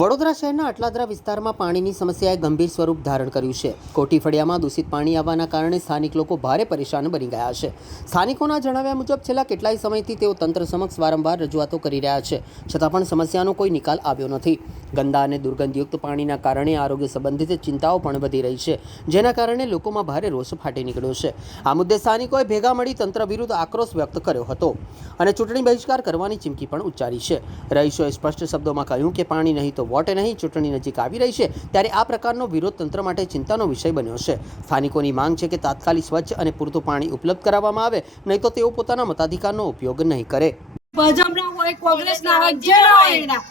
વડોદરા શહેરના અટલાદરા વિસ્તારમાં પાણીની સમસ્યાએ ગંભીર સ્વરૂપ ધારણ કર્યું છે। કોઠી ફળિયામાં દૂષિત પાણી આવવાના કારણે સ્થાનિક લોકો ભારે પરેશાન બની ગયા છે। સ્થાનિકોના જણાવ્યા મુજબ છેલ્લા કેટલાય સમયથી તેઓ તંત્ર સમક્ષ વારંવાર રજૂઆતો કરી રહ્યા છે, છતાં પણ સમસ્યાનો કોઈ નિકાલ આવ્યો નથી। ગંદા અને દુર્ગંધયુક્ત પાણીના કારણે આરોગ્ય સંબંધિત ચિંતાઓ પણ વધી રહી છે, જેના કારણે લોકોમાં ભારે રોષ ફાટી નીકળ્યો છે। આ મુદ્દે સ્થાનિકોએ ભેગા મળી તંત્ર વિરુદ્ધ આક્રોશ વ્યક્ત કર્યો હતો અને ચૂંટણી બહિષ્કાર કરવાની ચીમકી પણ ઉચ્ચારી છે। રહીશોએ સ્પષ્ટ શબ્દોમાં કહ્યું કે પાણી નહીં તો વોટ નહીં। ચૂંટણી નજીક આવી રહી છે ત્યારે આ પ્રકારનો વિરોધ તંત્ર માટે ચિંતાનો વિષય બન્યો છે। સ્થાનિકોની માંગ છે કે તાત્કાલિક સ્વચ્છ અને પૂરતું પાણી ઉપલબ્ધ કરાવવામાં આવે, નહીં તો તેઓ પોતાના મતાધિકારનો ઉપયોગ નહીં કરે। ભાજપના હોય, કોંગ્રેસના હોય, જે હોય એના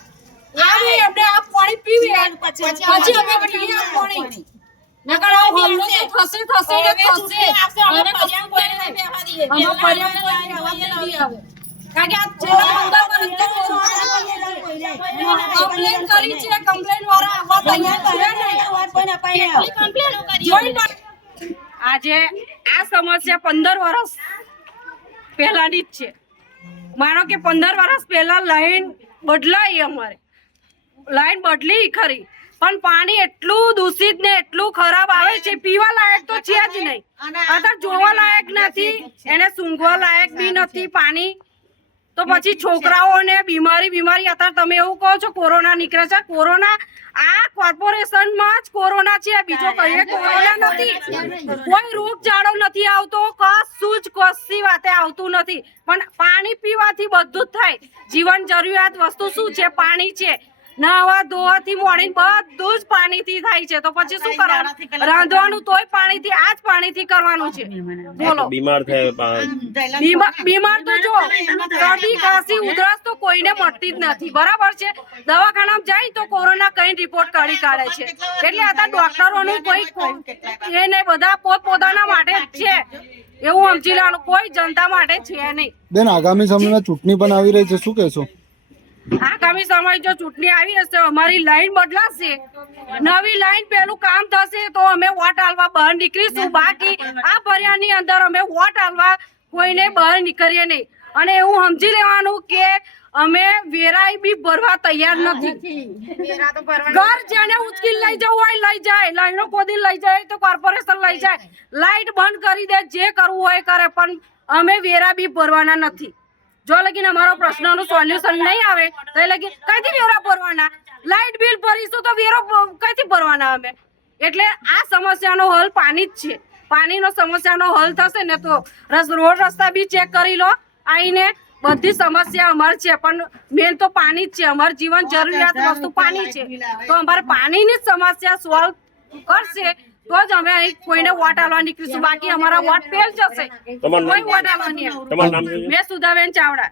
આવે આપણે આ પાણી પીવે પછી અમે પીએ આ પાણી નકર આ હલ્લો તો થશે ને થશે અને પછી કોઈને નહીં બેહવા દઈએ અમે પર્યાવરણ નહીં આવે કારણ કે આ છેલ્લા 15 કમ્પ્લેન કરી છે, કમ્પ્લેન વાળા આવવા તૈયાર છે નહીં। આજે આ સમસ્યા 15 વર્ષ પહેલાની જ છે। માનો કે 15 વર્ષ પહેલા લાઈન બદલાઈ, અમારે લાઈન બદલી ખરી, પણ પાણી એટલું દૂષિત ને એટલું ખરાબ આવે છે, પીવા લાયક તો છે જ નહીં, અત્યારે જોવા લાયક નથી, એને સૂંઘવા લાયક બી નથી પાણી। તો પછી છોકરાઓને બીમારી અત્યારે તમે એવું કહો છો કોરોના નીકળે છે, કોરોના આ કોર્પોરેશનમાં જ કોરોના છે, બીજો કઈ કોરોના નથી। કોઈ રોગચાળો નથી આવતો, કશું જ કશી વાતે આવતું નથી, પણ પાણી પીવાથી બધું જ થાય। જીવન જરૂરિયાત વસ્તુ શું છે? પાણી છે। નહાવા ધોવાથી મોડીને બધું જ પાણીથી થાય છે, તો પછી શું કરવાનું? રાંધવાનું તોય પાણીથી, આ જ પાણીથી કરવાનું છે। બોલો, બીમાર તો જો શરદી ખાંસી ઉધરસ તો કોઈને મળતી જ નથી, બરાબર છે। દવાખાનામાં જાય તો કોરોના કઈ રિપોર્ટ કાઢી કાઢે છે, એટલે અત્યારે ડોક્ટરોનું કોઈ એ નહીં, બધા પોતપોતાના માટે જ છે એવું સમજી લેવાનું, કોઈ જનતા માટે છે નહીં। બેન, આગામી સમયમાં ચૂંટણી પણ આવી રહી છે, શું કહેશો? આગામી સમય જો ચૂંટણી આવી હશે, અમારી લાઈન બદલાશે, નવી લાઈન પેલું કામ થશે તો અમે વોટ આલવા બહાર નીકળીશું। બાકી આ ફરિયાની અંદર અમે વોટ આલવા કોઈને બહાર નીકળીએ નહીં, અને એવું સમજી લેવાનું કે અમે વેરાઈ બી ભરવા તૈયાર નથી। ઘર જેને ઉચકી લઈ જવું હોય લઈ જાય, લાઈનો ખોદી લઈ જાય તો કોર્પોરેશન લઈ જાય, લાઈટ બંધ કરી દે, જે કરવું હોય કરે, પણ અમે વેરા બી ભરવાના નથી। જો લગીન અમારો પ્રશ્નનું સોલ્યુશન નહીં આવે તો એ લગીન કઈથી વેરા ભરવાના? લાઈટ બિલ ભરીશું તો વેરો કઈથી ભરવાના અમે? એટલે આ સમસ્યાનો હલ પાણી જ છે। પાણીનો સમસ્યાનો હલ થશે ને તો રોડ રસ્તા બી ચેક કરી લો આવીને, બધી સમસ્યા અમાર છે, પણ મેન તો પાણી જ છે। અમારી જીવન જરૂરિયાત વસ્તુ પાણી છે, તો અમારે પાણીની જ સમસ્યા સોલ્વ કરશે તો જ અમે અહીં કોઈને વોટ આલવા નીકળીશું, બાકી અમારા વોટ ફેલ જશે, કોઈ વોટ આલવા નહીં। મેં સુધાબેન ચાવડા।